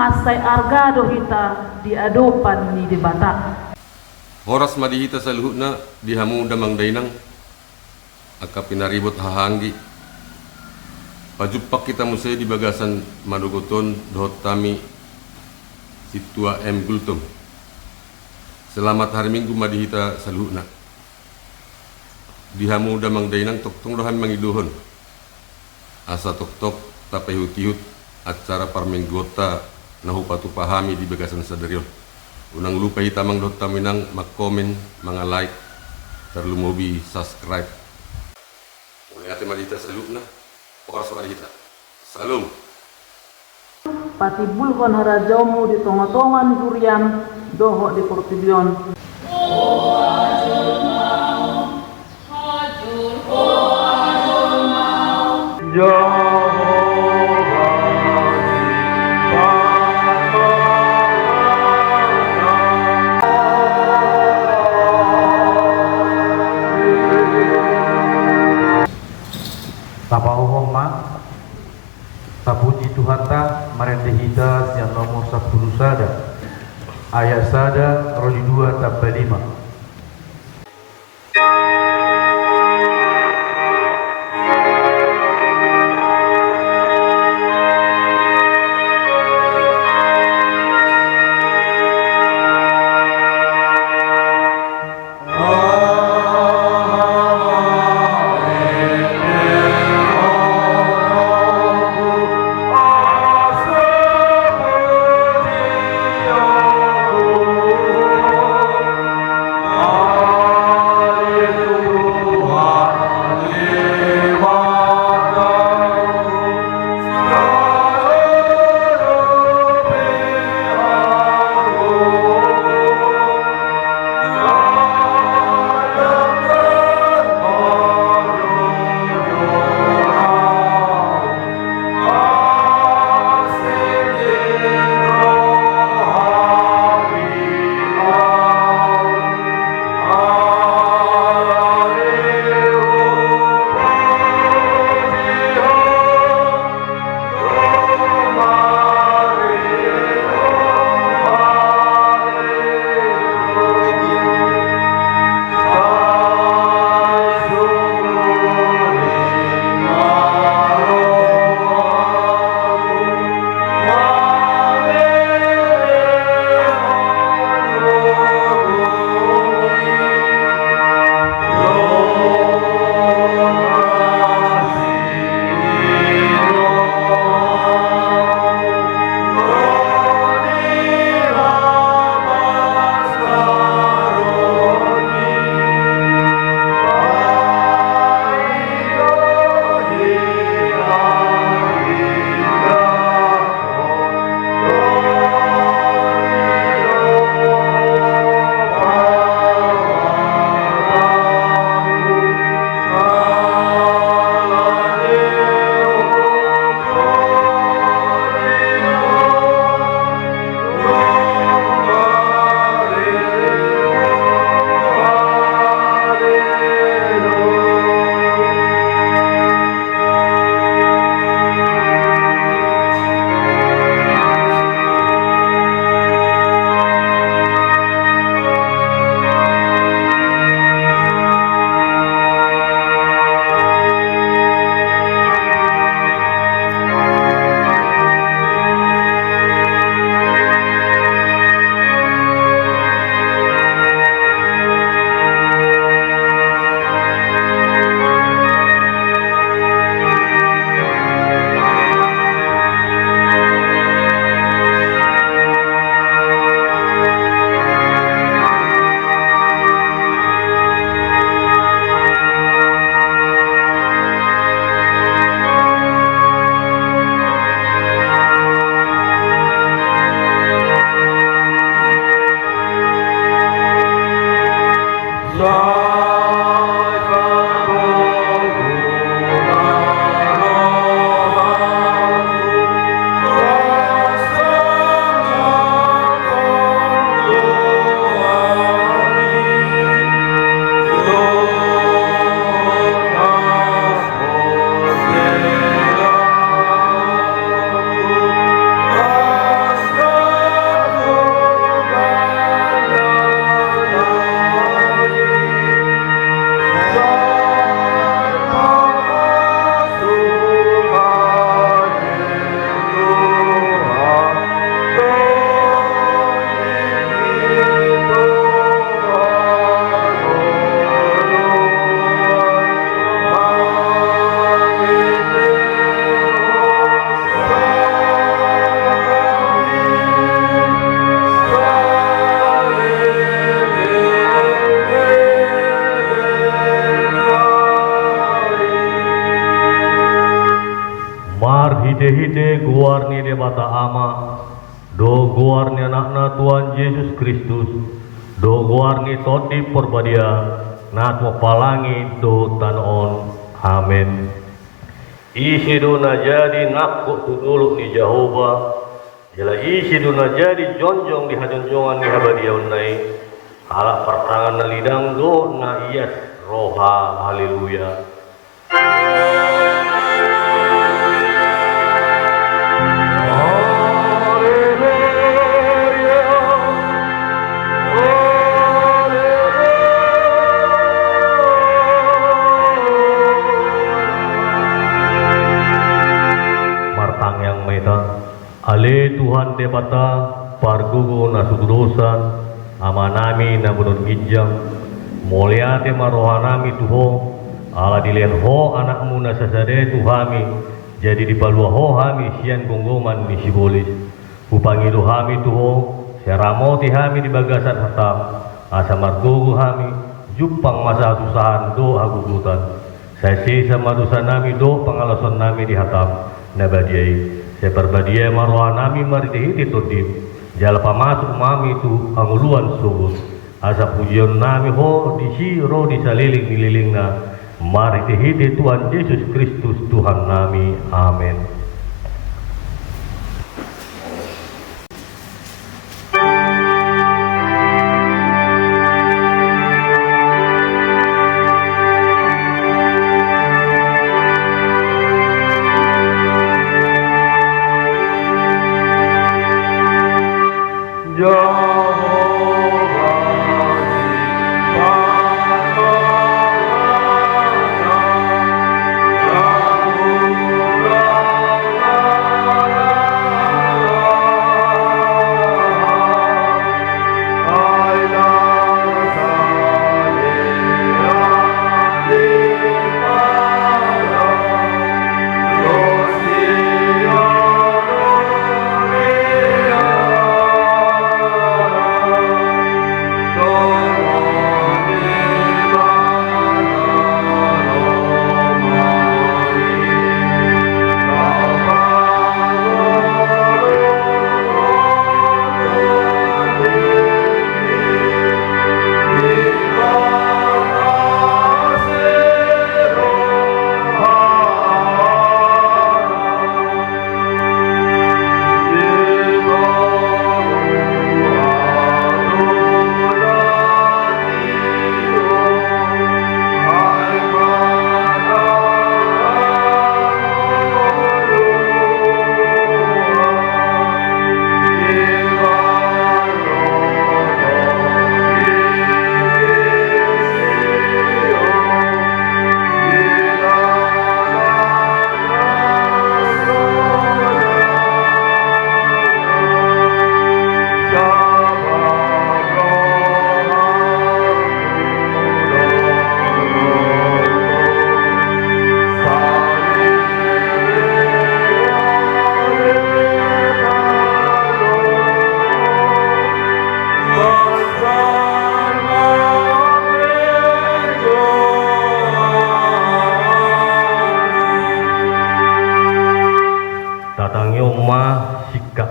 masai argado hita di adopan ni di bata. Horas madihita sa luhutna dihamu damang dainang aka pinaribot hahanggi. Pajupak kita musay di bagasan madugoton dohot tami situa M Gultum. Selamat hari Minggu madihita sa luhutna. Dihamu damang dainang toktong dohan mangiduhon. Asa toktok tapayhut-ihut acara parmenggota nahupatu pahami di bagasan sadaryon. Unang lupa hitamang dot taminang mag-comment, mga like, terlumubi, subscribe. Uli ate madita saluk na, oras madita. Salum. Patibulkon harajamu di tonga-tongan durian doho di Portibion. Tapaohoma Tapuji Tuhanta Marendehita yang nomor 10 sada ayat sada roli 2 tambah 5. ta ama, do guarni anakna Tuhan Yesus Kristus, do guarni toti porbadia, na tua palangi do tanon. Amin. Isi do na jadi nakku tuduluk ni Jehovah, jala isi do na jadi jonjong di hajonjongan ni habadiaun nai, ala pertangan na lidang do na ias roha. Haleluya. Ale Tuhan debata pargugu na sududosan amanami na bunun gijang muliate marohanami tuho ala dilen ho anakmu na sasade tuhami jadi dipalua ho hami sian gonggoman ni sibolis upangilu hami tuho seramoti hami di bagasan hatam asa margugu hami jupang masa susahan do agugutan saya sama dosa nami do pengalasan nami di hatam nabadiai seperbadia maroha nami maritihiti todip jala pamasuk mami tu anguluan subut asa pujian nami ho disiro disaliling nililingna maritihiti Tuhan Yesus Kristus Tuhan nami. Amin.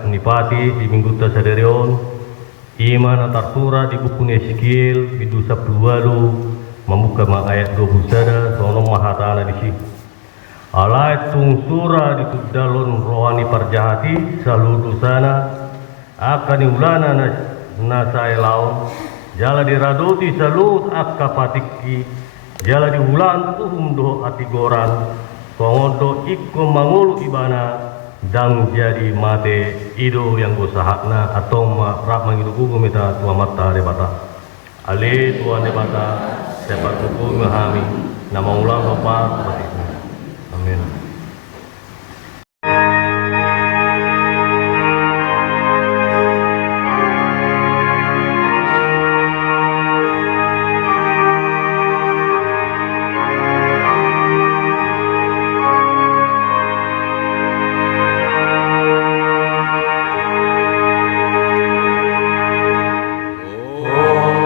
Nipati di minggu tasaderion iman antar surah di buku Ezekiel bidu 10 membuka ayat 20 sada sono mahatana di sini alai tung surah di tudalon rohani parjahati saludu sana akan diulana nasai laon jala diradoti salut akka patiki jala diulan tuhum do atigoran songodo ikko mangulu ibana dang jadi mate ido yang gosahakna atau rak mangidugu meta tua mata debata ale tua debata sepat kuku ngahami nama ulang bapa patiku. Amin. Oh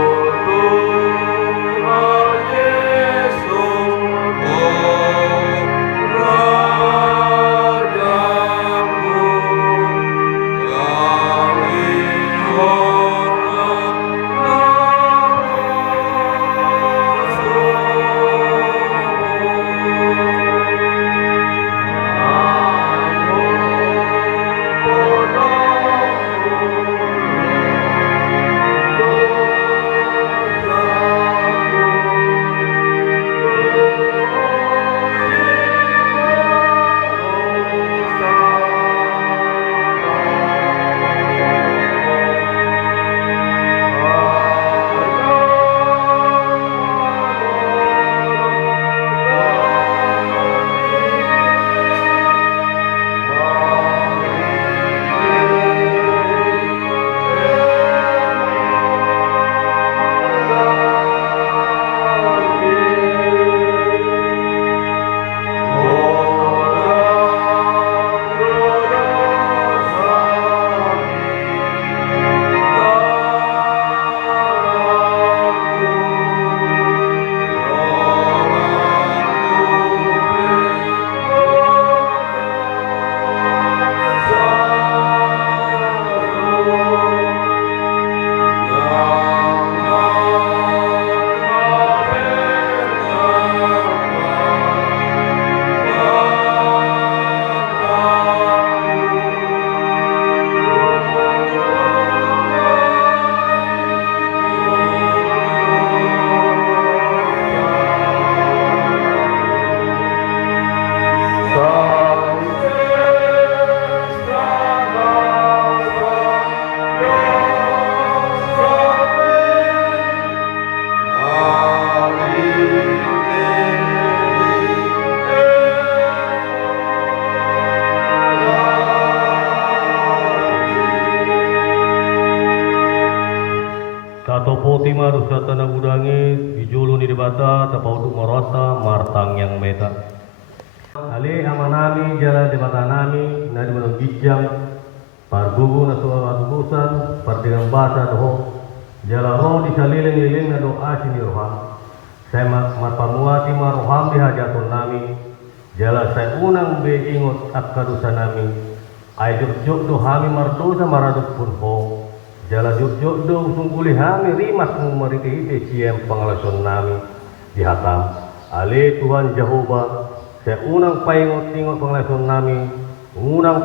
tima rusa tanah udangi dijulu ni debata tapau tu marata martang yang meta ale amanami jala debata nami na di manong gijang pargugu na suara tubusan pardengang basa doho jala roh di saliling-liling na doa sini roham saya marpamuati maroham di hajatun nami jala saya unang be ingot akadusa nami ay juk do hami mardosa maraduk pun ho jala juk do sungkuli hami rimas mariki ite siem pangalason nami di hatam ale Tuhan Jehovah saya unang paingot-ingot pangalason nami unang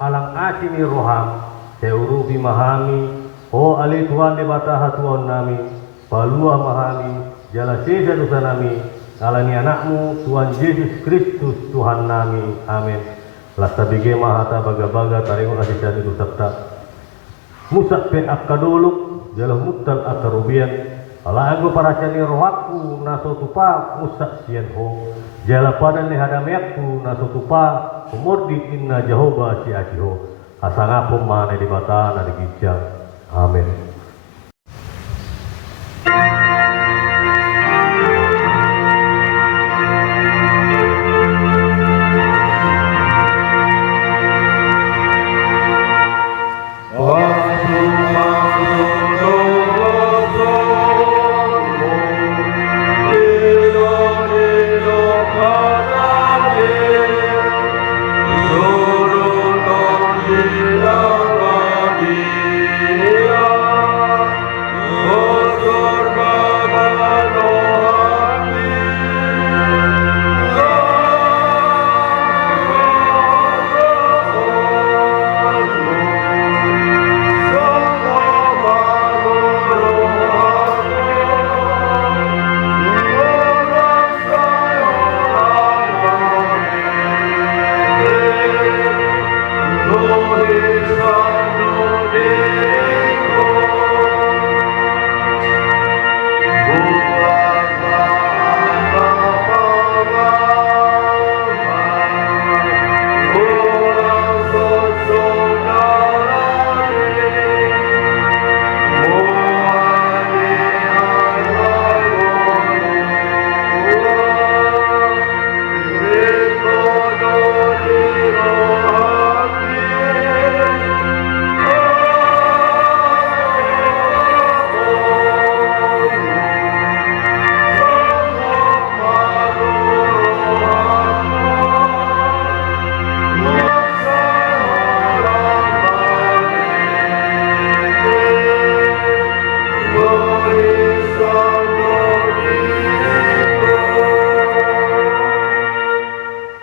alang asini roham saya urupi mahami ho ale Tuhan debata hatuan nami palua mahami jala sesa dosa nami alani anakmu Tuhan Yesus Kristus Tuhan nami amin lasta bige mahata baga-baga taringon asisya itu sabta musak pe akadoluk jala mutal akarubian ala ago parasani rohaku naso tupa musak sian ho jala pada ni hadamekku naso tupa umurdi inna Jehovah si asiho asangapum mana di mata na di gijang amin.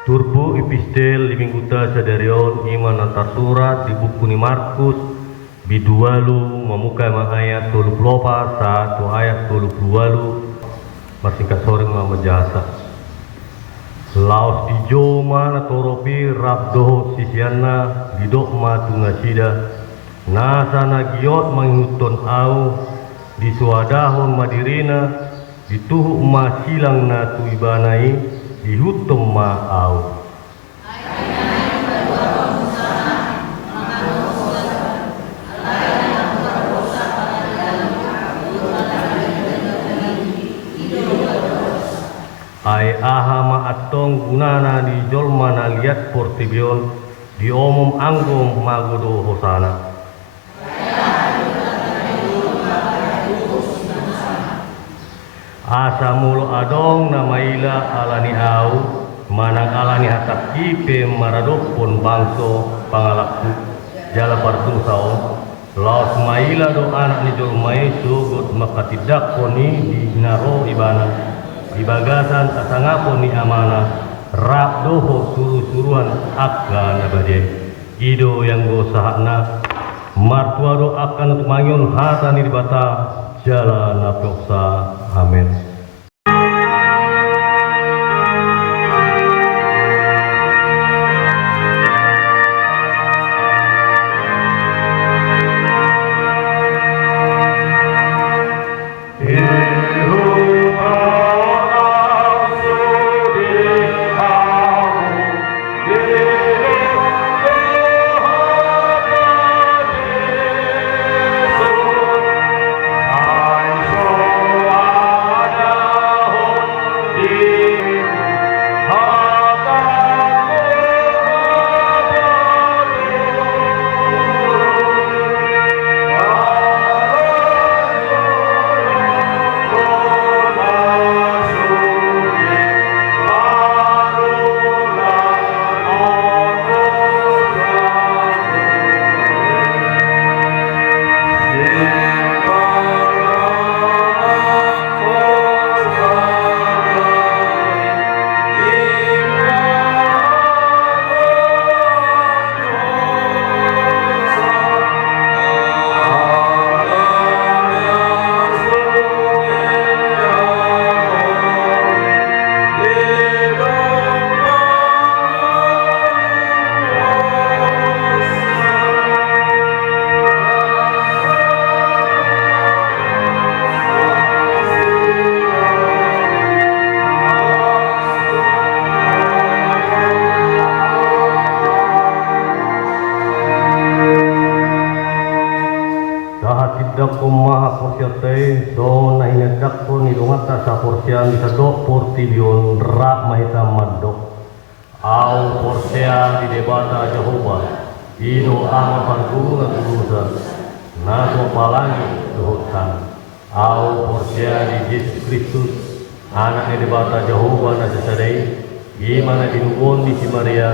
Turbo epistel limingguta sadarion iman antar surat di buku ni Markus bidualu memuka ayat 34 satu ayat 32 masingkat soreng menjasa laos di joma na toropi rabdo sisiana didok matu ngasida nasa na giot manghuton au di suadahon madirina dituhu ma silang na tuibanai dihutum ma'au ay aha ma'atong gunana di jolma na liat portibion di omom anggom magudo hosana asa mulo adong na maila alani au manang alani hatak kipe maradok pun bangso pangalakku jala partu sao laos maila do anak ni jolmai sugut makatidak poni di naro ibana di bagasan asangapo ni amana rak doho suru-suruan akka nabade ido yang go sahakna martua do akan tumangyon hata ni dibata jala napoksa amin. porsiate so na inadak ko ni lumata sa porsian di sadok portilion rak mahita mandok au porsia di debata Jehovah ino ama parguru na tulusan na so palangi tuhutan au porsia di Yesus Kristus anak ni debata Jehovah na sesadai gimana dinuon di si Maria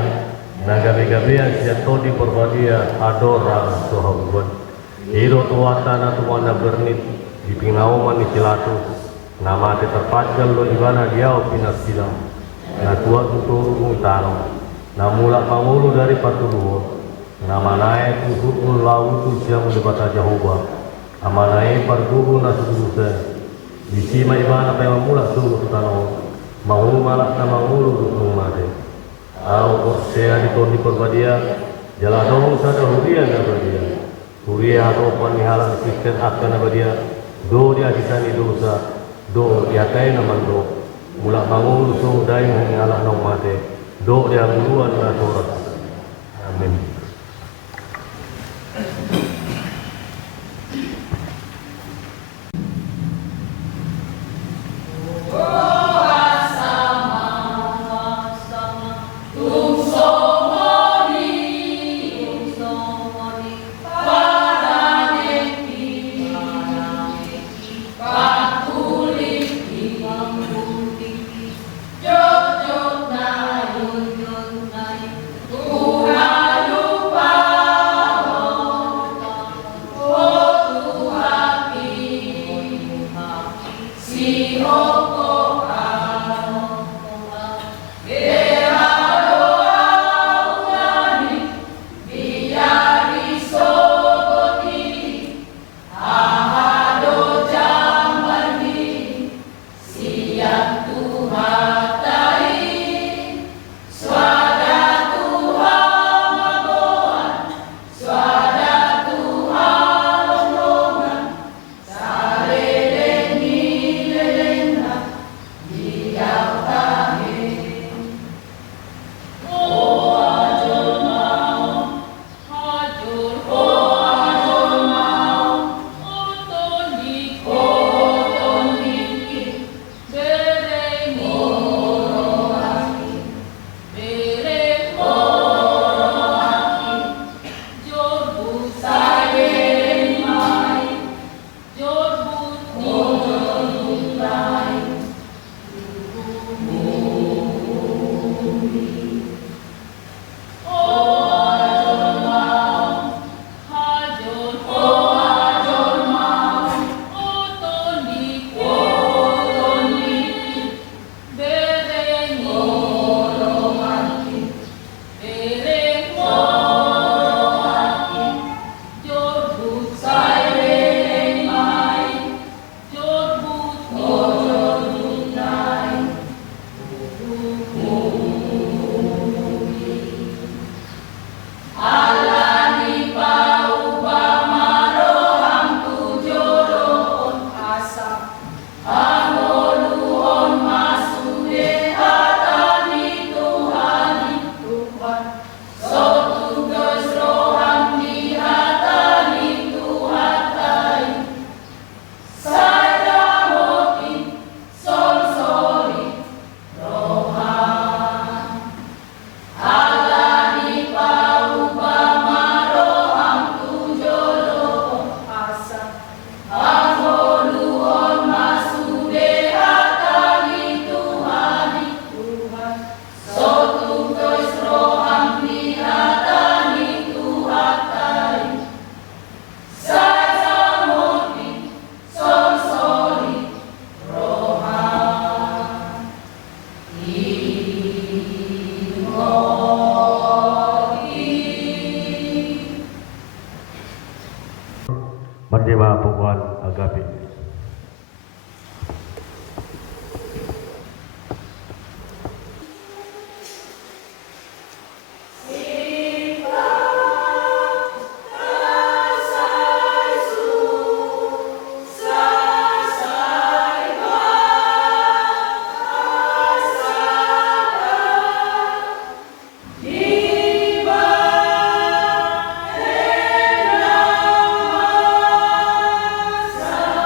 na gabi-gabian siya to di perbadia adora sohabuan Iro tuwata na tumana bernit di pinauman ni silatu nama te terpajal lo di mana dia pinas silang na tua tuturu ngutano na mula pangulu dari patuluo nama nae tutur lau tu siang debata Jehovah amanae pargugu na suduse di sima ibana pa mula tu tutano mau malak na mangulu tu mate au korsea di toni perbadia jaladong sada huria na badia Kuria atau panihalan Kristen akan apa dia do dia disani dosa do dia kai naman do mula bangun so dai hang ala nong mate do dia buruan na sorat amin. Mandema Puan Agape. Sa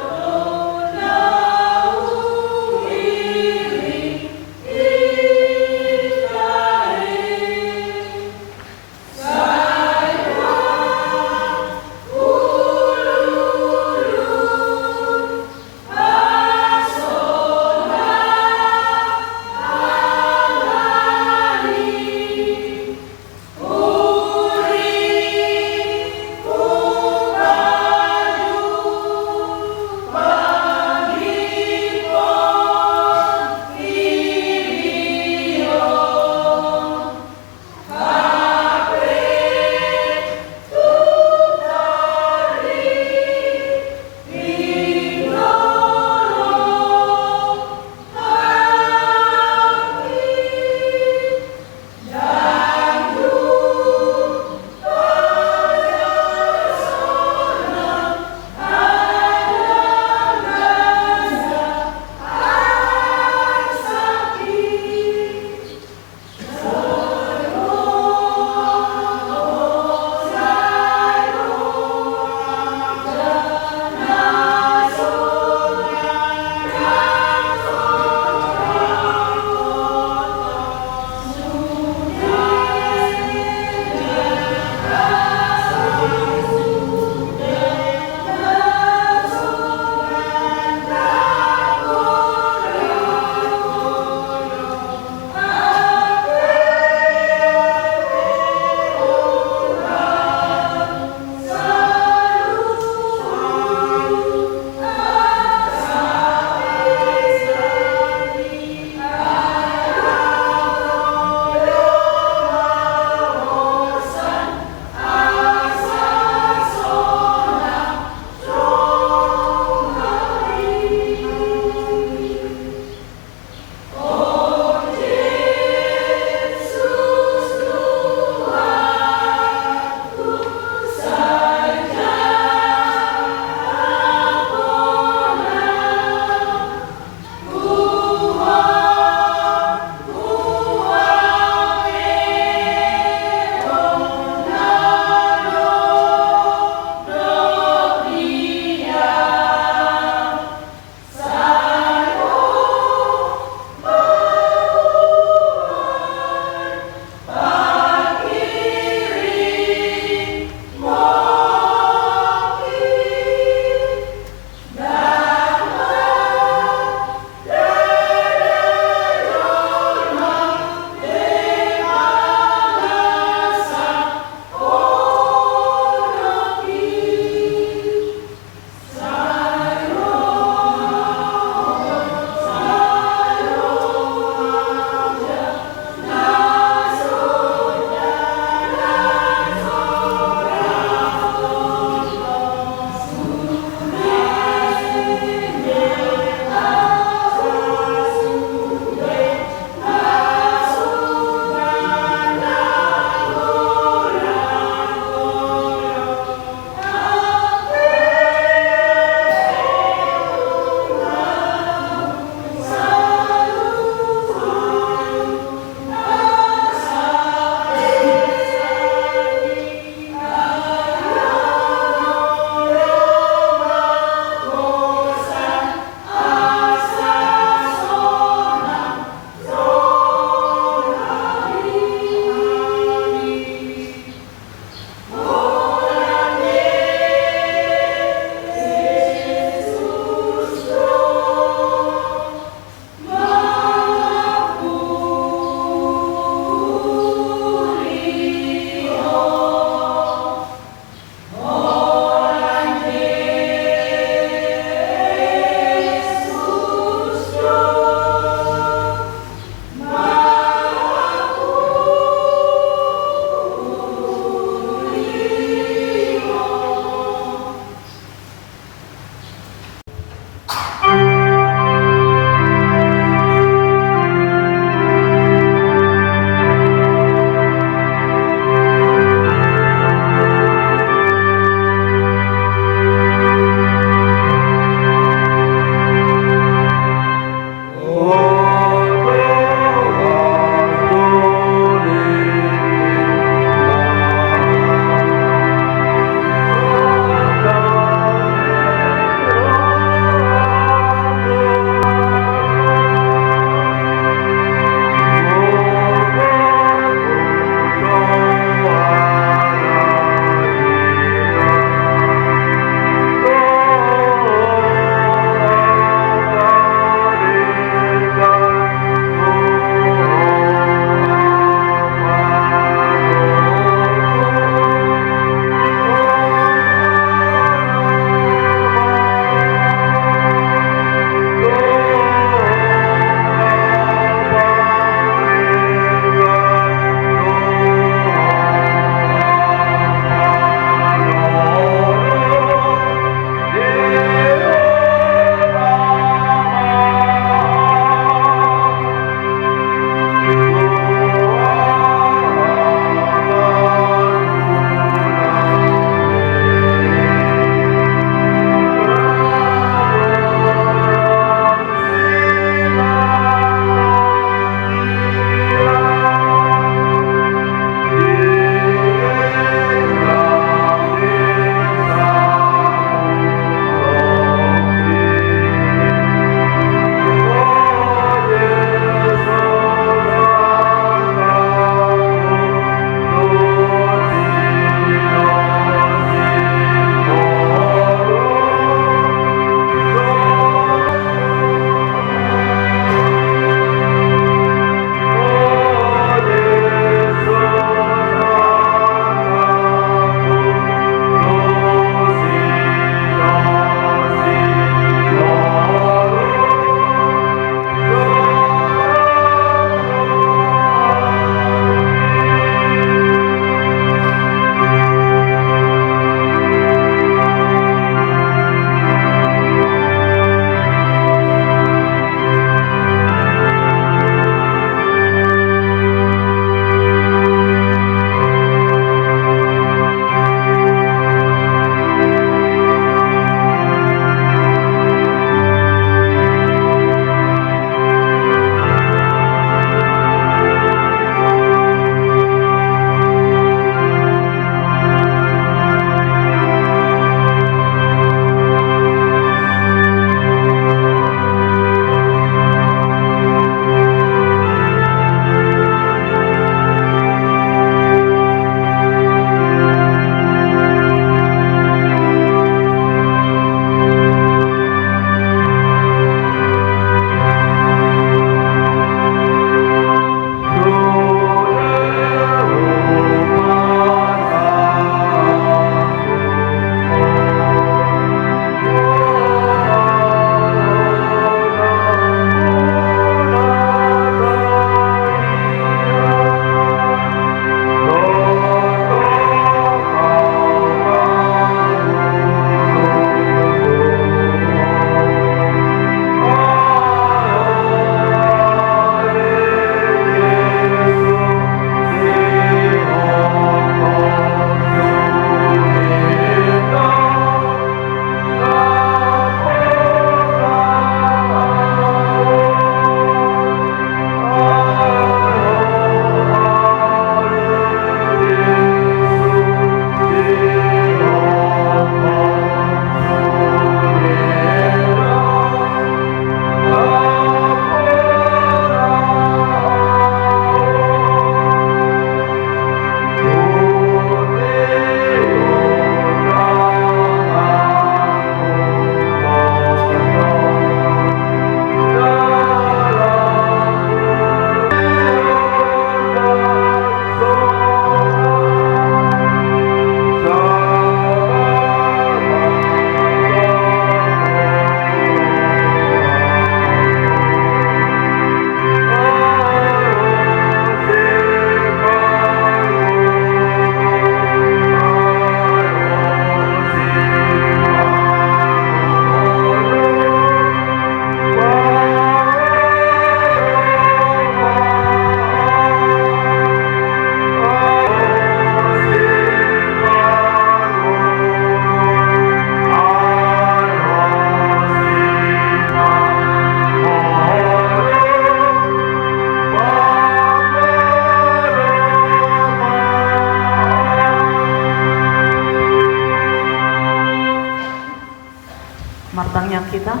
martangnya kita.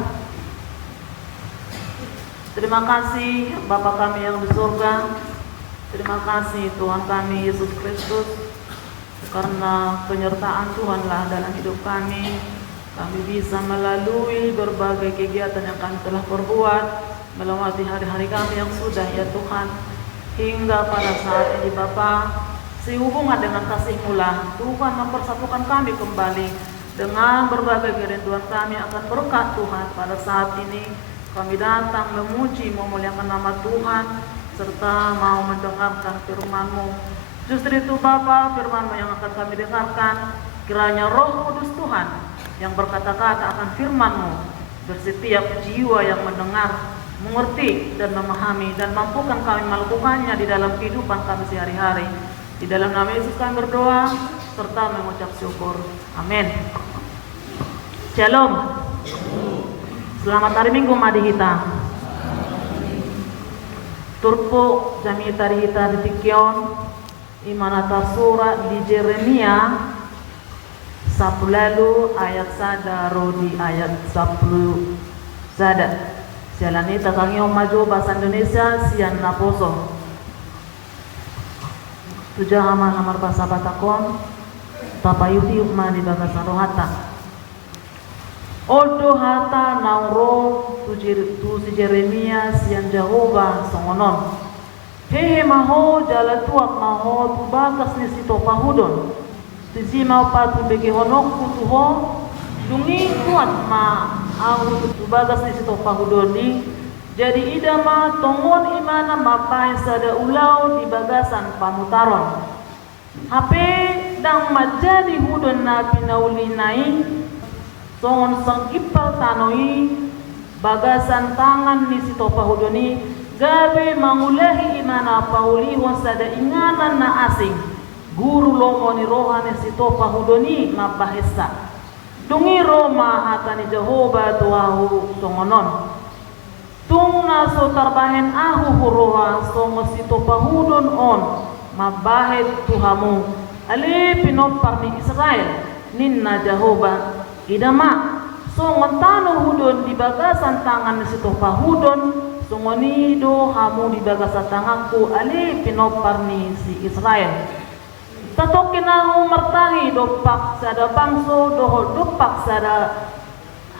Terima kasih Bapa kami yang di surga. Terima kasih Tuhan kami Yesus Kristus, karena penyertaan Tuhanlah dalam hidup kami. Kami bisa melalui berbagai kegiatan yang kami telah perbuat, melewati hari-hari kami yang sudah, ya Tuhan, hingga pada saat ini Bapa, sehubungan dengan kasih-Mu lah Tuhan mempersatukan kami kembali dengan berbagai kerinduan kami akan berkat Tuhan. Pada saat ini kami datang memuji, memuliakan nama Tuhan, serta mau mendengarkan firman-Mu. Justru itu Bapa, firman-Mu yang akan kami dengarkan, kiranya Roh Kudus Tuhan yang berkata-kata akan firman-Mu bersetiap jiwa yang mendengar mengerti dan memahami, dan mampukan kami melakukannya di dalam kehidupan kami sehari-hari. Di dalam nama Yesus kami berdoa serta mengucap syukur. Amin. Shalom. Selamat hari Minggu Madihita. Turpo jami tarihita ditikyon imanata surah di Jeremia 10 ayat sada rodi ayat 10 sada. Jalan ini takangnya maju bahasa Indonesia sian naposo. Tujuh nama bahasa Batakon tapayuti ukma di bagasan rohata. Odo hata nauro tu si Jeremia sian Jehovah songonon. Hehe maho jala tuak maho tu bagas ni sito pahudon. Tisi mau patu begi honok kutuho dungi tuat ma au tu bagas ni sito pahudon ni. Jadi idama tongon imana mapai sada ulau di bagasan pamutaron. Hape dang majadi hudon na pinauli nai. Songon sangkipal tanoi bagasan tangan ni sito pahudoni gabe mangulahi imana pauli wasada inganan na asing guru lomo ni rohane sito pahudoni mabahesa dungi roma hatani Jehovah tuahu songonon tung na so tarbahen ahu huroha songo sito pahudon on mabahet tuhamu ale pinopar ni Israel ninna Jehovah idama songontano hudon di bagasan tangan situ pahudon songonido hamu di bagasan tanganku ali pinoparni si Israel tatokinahu martahi dopak sada bangso dohot dopak sada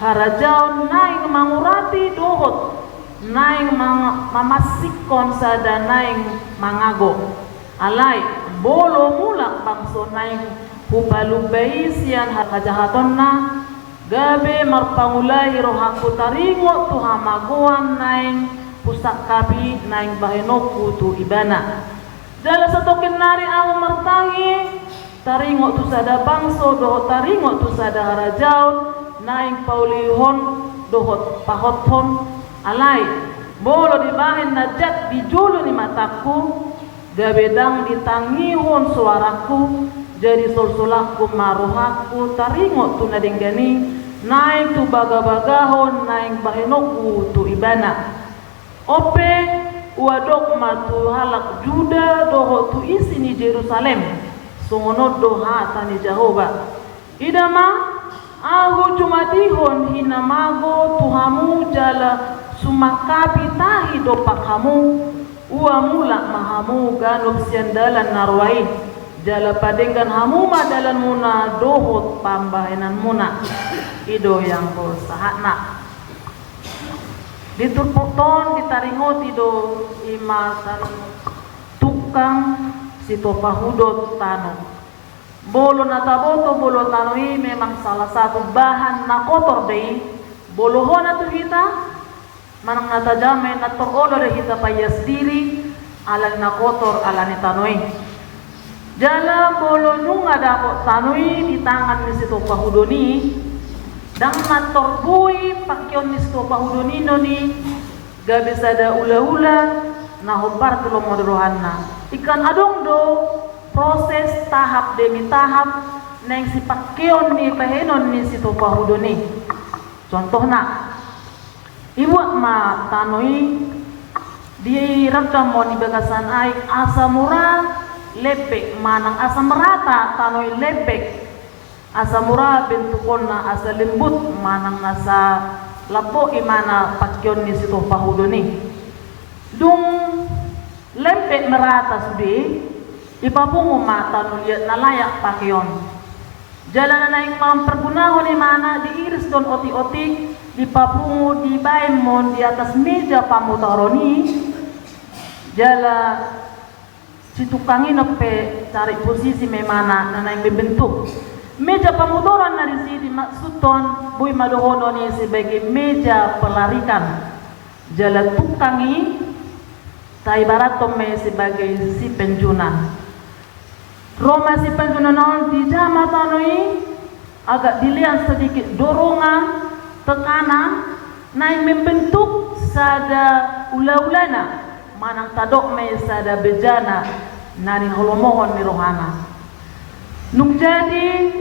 harajaon naing mangurati dohot naing mamasikon sada naing mangago alai bolo mulak bangso naing hubalubai sian harajahaton na gabe marpangulai rohaku taringo tu hamaguan naing pusak kabi naing bahenoku tu ibana jala satokin nari au martahi taringo tu sada bangso dohot taringo tu sada harajaun naing paulihon dohot pahothon alai bolo dibahin najat dijulu ni mataku gabe dang ditangihon suaraku jadi solsolaku maruhaku taringo tu nadenggani naik tu baga-bagahon naik bahenoku tu ibana ope uadok matu halak juda doho tu isi ni Jerusalem songono doha tani Jehovah idama aku cuma dihon hinamago tuhamu jala sumakapi tahi dopak hamu uamula mahamu ganuk siandalan narwai jala padenggan hamuma dalan muna dohot pambahenan muna ido yang bersahatna diturputon ditaringot ido imatan tukang sito pahudot tano bolo nataboto bolo tanoi memang salah satu bahan na kotor dei bolohon atu hita manang natajame natorolo hita payas diri alal na kotor alani tanoi jala bolo nyunga dapot tanui di tangan ni situ pahudoni dang natorbui pakyon ni situ pahudoni noni gabe sada ula-ula na hobar tulo modrohanna ikan adong do proses tahap demi tahap neng si pakyon ni pahenon ni situ pahudoni contohna ibu ma tanui di rakam mo ni bagasan ay asa murah lepek manang asam rata tanoi lepek asa mura bentukon na asa lembut manang nasa lapo imana pakyon ni sito pahudo ni dung lempet merata sudi ipapungo mata nuliat na layak pakyon jalan na yung mampergunahon ni mana diiris don oti-otik dipapungo di baimon di atas meja pamutaroni jala situkangin pe cari posisi memana na naing bentuk meja pamudoran na di sini maksudton buy madohono ni sebagai meja pelarikan jala tukangi tai baratom me sebagai si penjuna Roma si penjuna non di jama tanoi agak dilihat sedikit dorongan tekanan naik membentuk sada ula-ulana manang tadok me sada bejana nari holomohon ni rohana nung jadi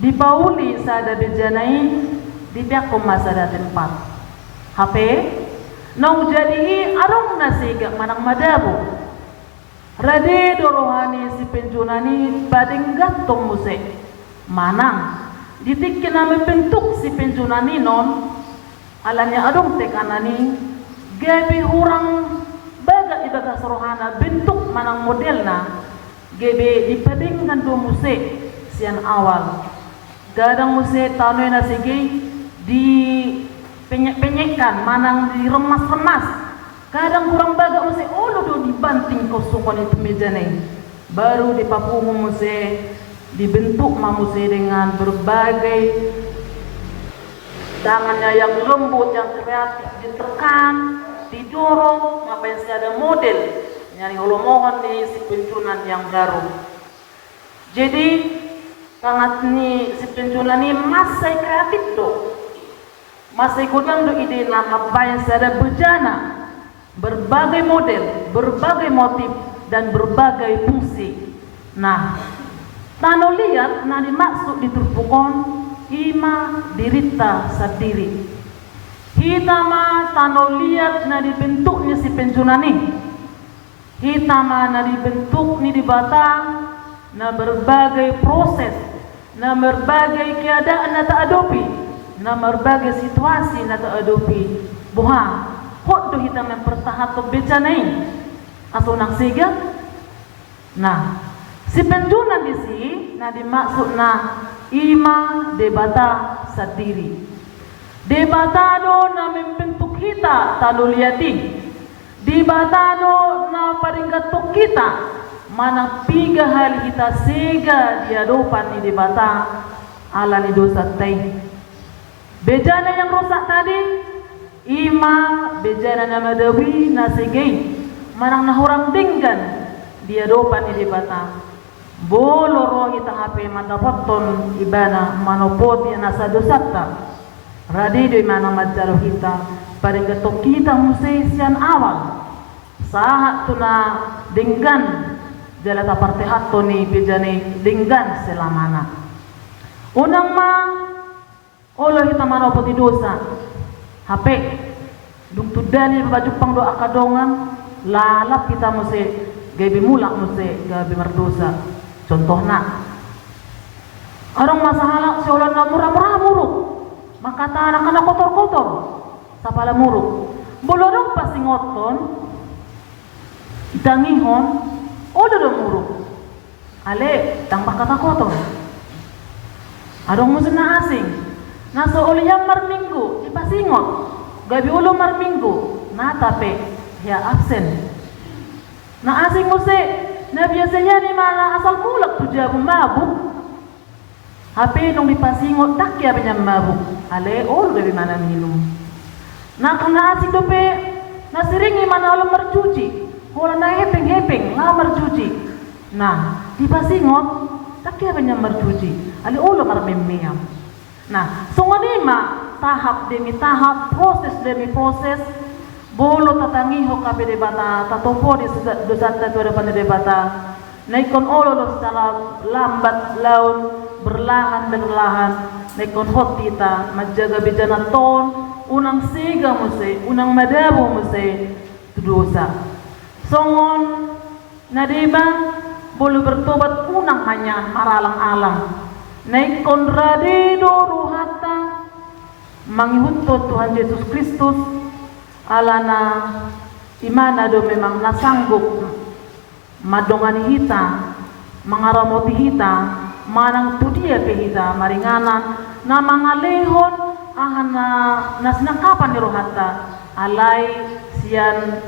dibauli sada bejanai di pihak masada tempat HP nung jadi arong nasiga manang madabu rade dorohani si penjunani bading gatong musik manang ditik na membentuk si penjunani non alanya adong tekanani gabi hurang baga ibaga rohana bentuk manang modelna gebe dipadingkan do musik sian awal gadang musik tanoy na sige di penyek-penyekkan manang diremas-remas kadang kurang baga musik olo do dibanting kosongan itu meja nih baru dipapungu musik dibentuk mamuse dengan berbagai tangannya yang lembut yang kreatif ditekan didorong ngapain sih ada model nyari holomohon nih si pencunan yang baru jadi sangat nih si pencunan ini masih kreatif do masih gudang do ide nama ngapain sih ada bejana berbagai model berbagai motif dan berbagai fungsi nah tano lihat na dimaksud diturpukon ima dirita sendiri hitama tano lihat na dibentuknya si penjunani hitama na dibentuk ni dibatang na berbagai proses na berbagai keadaan na taadopi na berbagai situasi na taadopi buha kok do hitam yang pertahat to becanai atau nang siga nah si penjunan di sini na dimaksud na ima debata sendiri debatado na membentuk kita taluliati debatado na paringgatok kita mana piga hal kita sega diadopan ni debata ala ni dosa teh bejana yang rusak tadi ima bejana na madawi na segei manang nahurang dinggan diadopan ni debata boloro kita HP madapaton ibana manopot yang nasa dosata radido mana majaro kita pada getok kita musisian awal saat tuna denggan jalata partehato ni bejane denggan selamana unang ma olo kita manopot dosa HP dung tudani babajupang do akadongan lalap kita musi gabi mulak musi gabi merdosa contohna orang masalah seolah na murah-murah muruk maka tanah kana kotor-kotor sapala muruk bolorong pasingoton dangihon odo do muruk ale tang kata kotor adong musin na asing naso oliyang marminggu ipasingot gabi ulo marminggu na tape ya absen na asing musi na biasanya ni mana asal mulak tuja mabuk HP nung dipasingot tak ya banyak mabuk ale all dari mana minum na kena asing dope na seringi mana alam mercuci wala na hepeng la mercuci nah dipasingot tak ya banyak mercuci ale all marmemiam nah songanima tahap demi tahap proses demi proses bolo tatangiho kabe debata tatopo di dosata tu depan debata naikon olo secara lambat laun berlahan dan perlahan naikon hot kita menjaga bejana ton unang siga muse unang madabo muse dosa songon nadeba bolo bertobat unang hanya maralang-alang naik konradido ruhata mangihutto Tuhan Yesus Kristus alana imana do memang nasanggup madongani hita mangaramoti hita manang tudia ke hita maringanan na mangalehon ahana nasinakapan ni rohata alai sian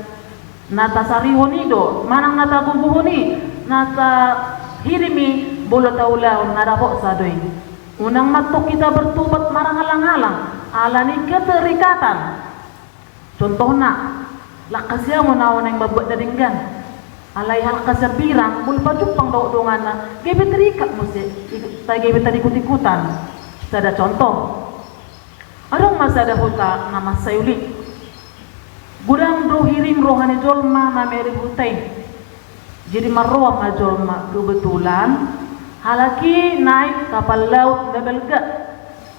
nata sarihonido manang nata guguhoni nata hirimi bolo taulaon narapo sadoy unang matok kita bertobat marang alang-alang alani keterikatan contohna lakasya mo naon yang mabot dadinggan alay hal kasabirang bulpa jupang daw-dongan na gabi terikat mo si tayo gabi ikut-ikutan sada contoh adong masada huta na masayuli gudang do hiring rohani jolma mameri hutay jadi marroa ma jolma kebetulan halaki naik kapal laut na belga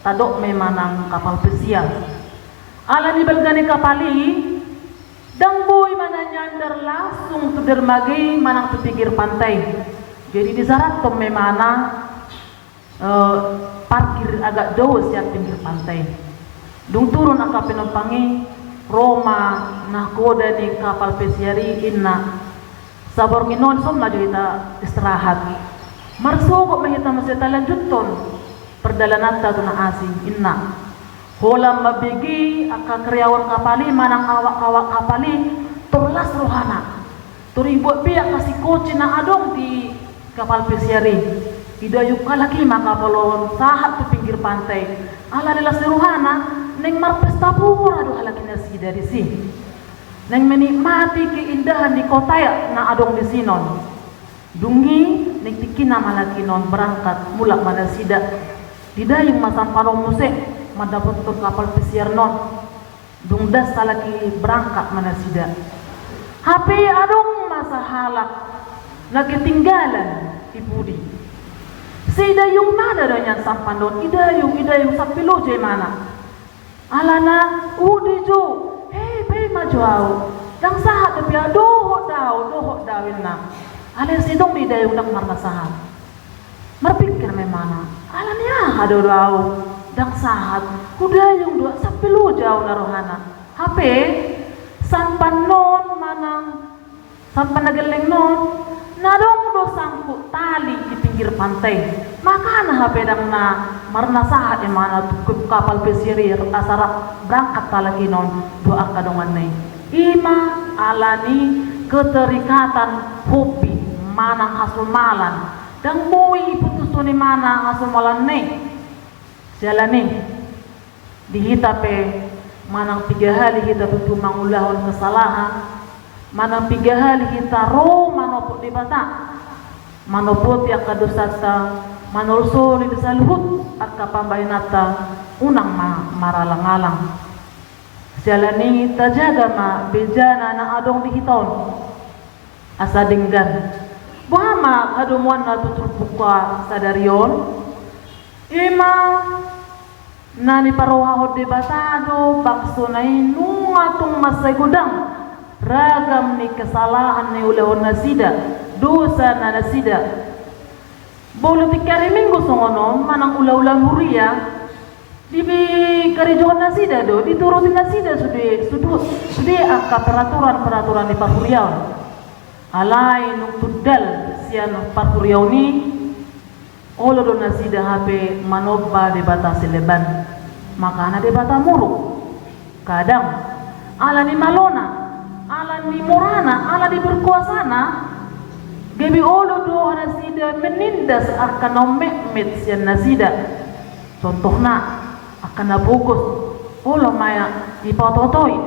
tadok memanang kapal pesiar ala ni belga ni kapali dang boy mana nyandar langsung ke dermaga manang ke pinggir pantai. Jadi di sarat tom memana parkir agak jauh siap pinggir pantai. Dung turun akap penumpangnya Roma nahkoda di kapal pesiari inna sabor minon som maju kita istirahat. Marsogok mahita masih lanjut ton perjalanan ta na asing inna. Holam mabigi aka karyawan kapali manang awak-awak kapali turlas rohana turibot pihak kasih koci na adong di kapal pesiari idayuk kalaki maka polon sahat tu pinggir pantai ala delas rohana neng marpes tabur aduh halaki nasi dari si neng menikmati keindahan di kota ya na adong di sinon dungi neng tikina malakinon berangkat mulak mana sida didayung masam parong musik madapat tu kapal pesiar non dungdas salaki berangkat mana sida HP adong masa halak naketinggalan ibudi sidayung mana danya sampan non idayung sapilo je mana alana udijo hei maju au dang sahat tapi dohok dawin na alin sidong idayung dak marna sahat merpikir memana alania ado dau dang sahat kudayung dua sapilo jauh narohana HP sampan non manang sampan nageleng non nadong do sangkut tali di pinggir pantai maka na HP dang na marna sahat yang mana tuh kapal pesiar asara berangkat talaki non doa kadongan nai ima alani keterikatan hobi manang hasul malan dang bui putusuni mana hasul malan nai jalani dihitape manang 3 hari kita tutu mangulahon kesalahan manang 3 hari kita ro manopot di bata manopot ya kadosata manolso di desaluhut akka pambainata unang maralang-alang jalani tajaga ma bejana na adong dihiton asa dinggan buhama adumuan na tutur buka sadarion ima nani paroha de batado bakso nai nunga tung masay gudang ragam ni kesalahan ni ulahon nasida dosa na nasida bolo tikari minggu songonom manang ula-ula muria dibi karijohan nasida do diturutin nasida sudi akka peraturan di parhuriau alai nung tudal sian parhuriau ni olo do nasida HP manobba de bata seleban maka na de bata muruk kadang ala ni malona ala ni morana ala di berkuasana gebi olo do nasida menindas akan nomekmet sian nasida contohna akan nabukus olo maya di patotoi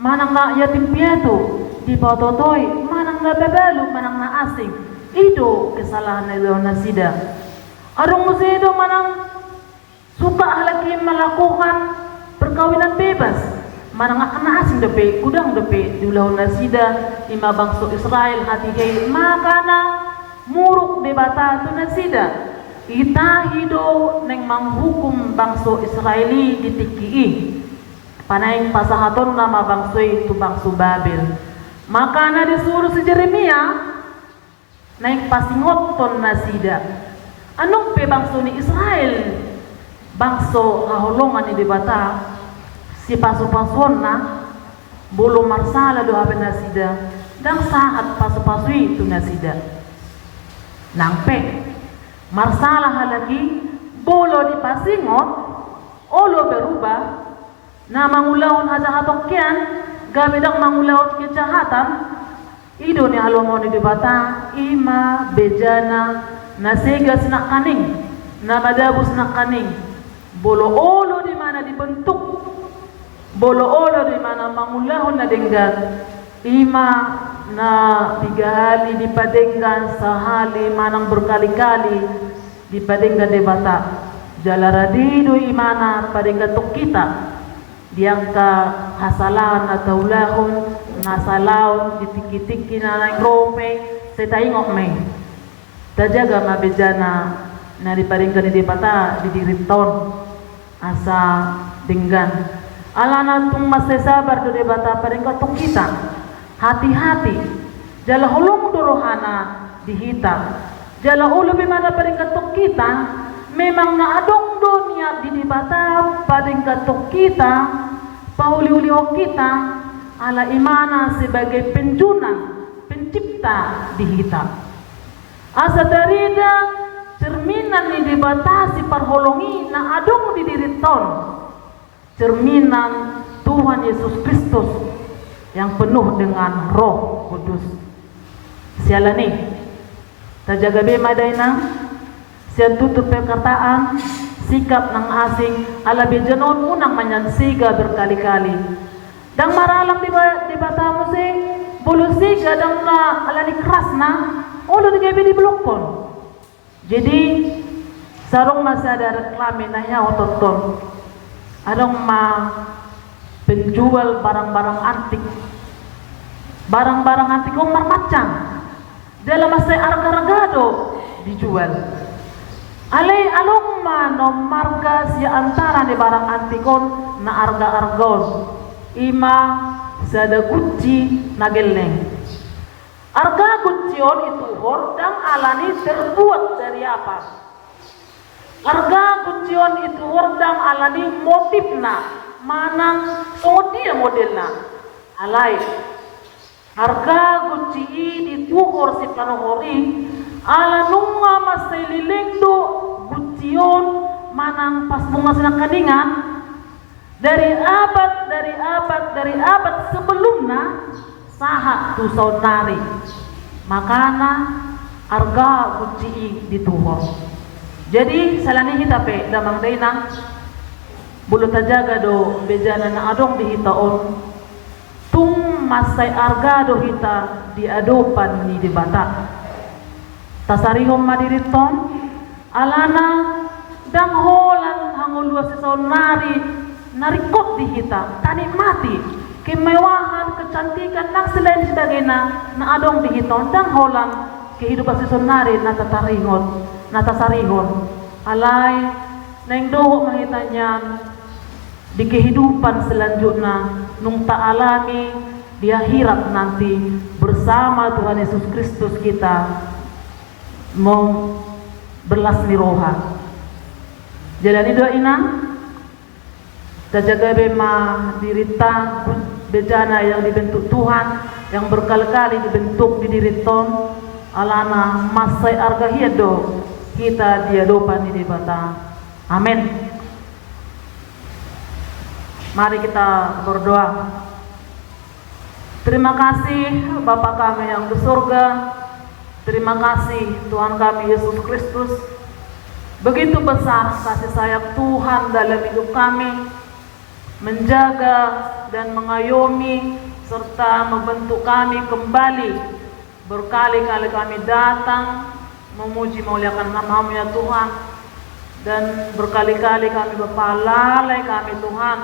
manang na yatim piatu di patotoi manang na bebalu manang na asing itu kesalahan dari nasida. Adong musido manang suka halaki melakukan perkawinan bebas. Manang akan asing depe, kudang depe diulah nasida ima bangsa Israel hati gay makana muruk debata tu nasida. Ita hido neng manghukum bangsa Israeli ditikii. Panaing pasahaton nama bangsa itu bangsa Babel. Makana disuruh si Jeremia naik pasingoton nasida Anong pe bangso ni Israel, bangso haholongan ni debata, si paso-pason na, bolo marsala do hape nasida, dan saat paso-pasui itu nasida. Nangpe, marsala halagi, bolo di pasingot, olo berubah, na mangulaon hajahatok kian, gabedang mangulaon kejahatan, ido ni halongon ni debata, ima bejana, nasega sinak kaning, na madabus nak kaning, bolo olo di mana dibentuk, bolo olo di mana mangulahon na denggan, ima na 3 hari dipadenggan, sehari manang berkali-kali dipadenggan debata, jalaradido imana padenggan tok kita, diangka hasalan atau lahon, nasalaon, ditik-tiki na nang rope, setaingok may. Tajaga mabejana na diparingkan di debata di diriton asa denggan alana tung masih sabar do debata paringka tung kita hati-hati jala hulung dorohana dihita jala ulu bimana paringka tung kita memang na adong dunia di debata paringka tung kita pauli-uliho kita ala imana sebagai penjuna pencipta dihita. Asa darida cerminan ni dibatasi parholongi na adong di diriton cerminan Tuhan Yesus Kristus yang penuh dengan Roh Kudus. Sialani tajaga be madaina sian tutup perkataan sikap nang asing ala bejanon unang manyansiga berkali-kali dang maralang di batamu se bulu siga dang na ala ni krasna olo di gabi di blokon. Jadi sarong masa ada reklame na ya ototon. Adong ma penjual barang-barang antik. Barang-barang antik umar macam. Dalam masa arga-argado dijual. Alay along ma no marga si antara ni barang antikon na arga-argon. Ima sada Gucci na geleng. Arga Guccion itu hordang alani terbuat dari apa? Arga Guccion itu hordang alani motifna manang dia modelna alai. Arga Gucci dituhor si panohori ala nunga masay lilingdo Guccion manang pas bunga sinak kaningan dari abad sebelumnya saha tu saudari makana arga Gucci dituhor. Jadi salani kita pe damang daina bulu tajaga do bejana na adong di hitaon tung masay arga do hita di adopan ni debata tasarihom madiriton alana dang holan hangulua si saudari narikot di hita tanikmati kemewahan, kecantikan, nang selain sebagainya, na adong dihiton, dan holang kehidupan sesunari na tasarihon, alay, nang doho mahitanya di kehidupan selanjutnya, nung ta'alami, di akhirat nanti, bersama Tuhan Yesus Kristus kita, mau berlasmi roha. Jalani doa ina, tajaga bema dirita bejana yang dibentuk Tuhan yang berkali-kali dibentuk di diriton alana masai arga hiedo kita diadopan di debata. Amin. Mari kita berdoa. Terima kasih Bapa kami yang di surga. Terima kasih Tuhan kami Yesus Kristus. Begitu besar kasih sayang Tuhan dalam hidup kami, menjaga dan mengayomi serta membentuk kami kembali. Berkali-kali kami datang memuji muliakan nama-Mu ya Tuhan, dan berkali-kali kami berpalalai kami Tuhan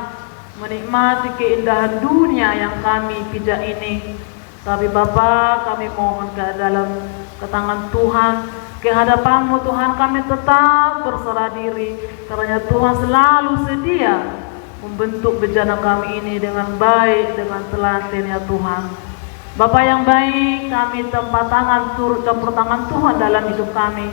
menikmati keindahan dunia yang kami pijak ini. Tapi Bapa, kami mohon ke dalam ketangan Tuhan, ke hadapan-Mu Tuhan, kami tetap berserah diri karena Tuhan selalu sedia membentuk bejana kami ini dengan baik, dengan telaten ya Tuhan. Bapa yang baik, kami tempat tangan turut campur tangan Tuhan dalam hidup kami.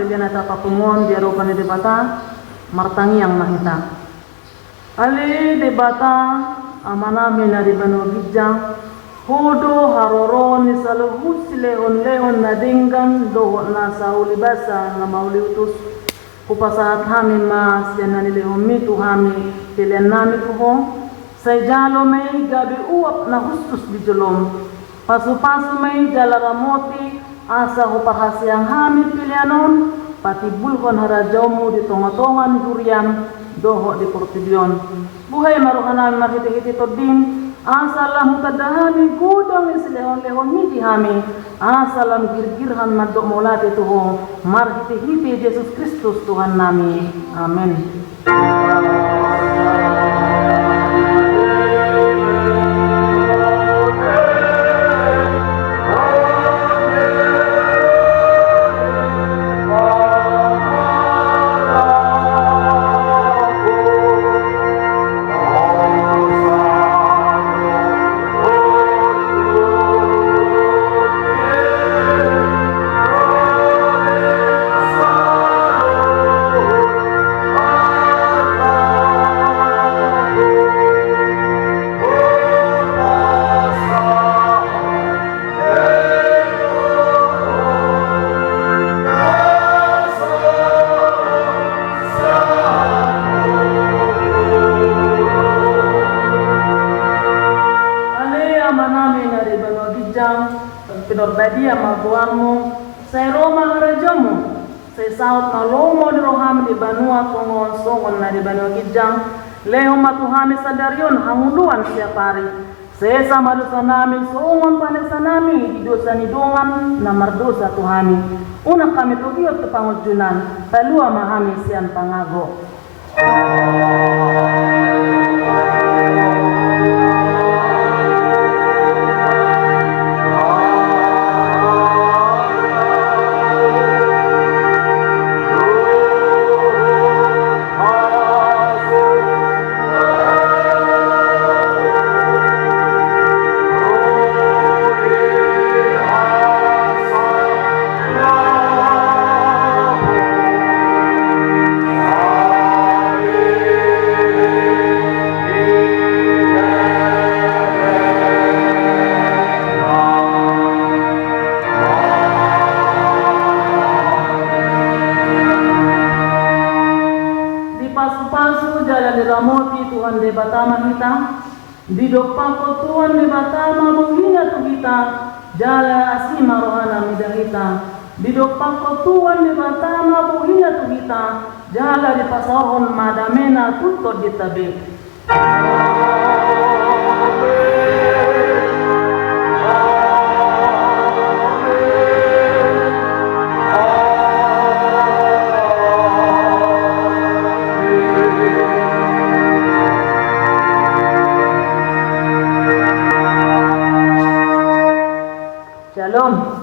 pilihan eta papungon di Eropa ni debata martangi yang mahita. Ali debata amana mina di Banu Gijang hodo haroro ni saluhut sileon leon na dinggan doho na sauli basa na mauli utus kupasahat hami mas yan na nilihumi tu hami pilihan nami tuho say jalo may gabi uap na hustus di julom pasu-pasu may jalaramoti asa hupahasiang hami pilihanon pati bulkon harajomu di tonga-tongan huriam doho di portibyon buhay maruhan nami makiti-hiti todin asalam tadahani gudang ni silehon-lehon miti hami asalam girgirhan madok molati tuho marhiti-hiti Yesus Kristus Tuhan nami amin. Pinorbadia mabuarmu say Roma harajamu say saut na lomo di roham di banua kongon songon na di Banua Gijang leho matuhami sadaryon hanguluan siya pari say sama dosa nami songon panesa nami di dosa nidongan na mardosa tuhami una kami tugiyot ke pangujunan talua mahami sian pangago. Ramoti Tuhan de batama kita didok pako Tuhan de batama buhina tu kita jala asima rohana mida kita didok pako Tuhan de batama buhina tu kita jala di pasahon madamena tutto di tabe. Shalom.